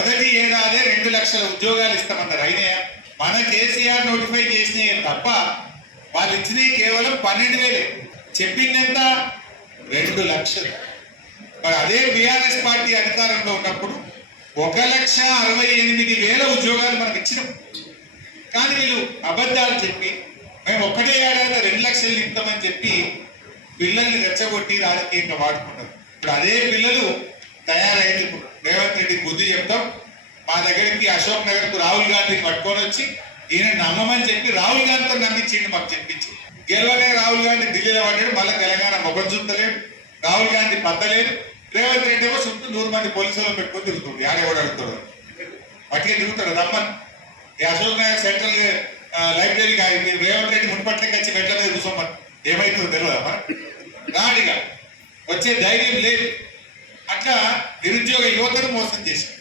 మొదటి ఏడాదే 2 లక్షల ఉద్యోగాలు ఇస్తామన్నారు. అయినా మన కేసీఆర్ నోటిఫై చేసినాయి తప్ప వాళ్ళు ఇచ్చినవి కేవలం 12,000. చెప్పిందంత 2 లక్షలు. మరి అదే బీఆర్ఎస్ పార్టీ అధికారంలో ఉన్నప్పుడు 1,68,000 ఉద్యోగాలు మనకు ఇచ్చినాం. కానీ వీళ్ళు అబద్ధాలు చెప్పి మేము ఒక్కటే ఏడాది 2 లక్షలు ఇస్తామని చెప్పి పిల్లల్ని రెచ్చగొట్టి రాజకీయంగా వాడుకున్నారు. ఇప్పుడు అదే పిల్లలు తయారైతే రేవంత్ రెడ్డికి బుద్ధి చెప్తాం. మా దగ్గరికి అశోక్ నగర్కు రాహుల్ గాంధీని పట్టుకొని వచ్చి ఈయన నమ్మమని చెప్పి రాహుల్ గాంధీతో నమ్మించింది, మాకు చెప్పించి. గెలవలే రాహుల్ గాంధీ ఢిల్లీలో పడ్డాడు, మళ్ళీ తెలంగాణ మొగం చూస్తలేడు, రాహుల్ గాంధీ పద్దలేదు. రేవంత్ రెడ్డి ఏమో చుట్టూ 100 మంది పోలీసులు పెట్టుకొని తిరుగుతుంది. ఆడేవాడు అడుగుతాడు, పట్టుకే తిరుగుతాడు. రమ్మని ఈ అశోక్ నగర్ సెంట్రల్ లైబ్రరీకి రేవంత్ రెడ్డి మున్పట్లకి వచ్చి మెట్ల మీద కూర్చోమని ఏమైతుందో తెలియదా? రాడిగా వచ్చే ధైర్యం లేదు. అట్లా నిరుద్యోగ యువతను మోసం చేశారు.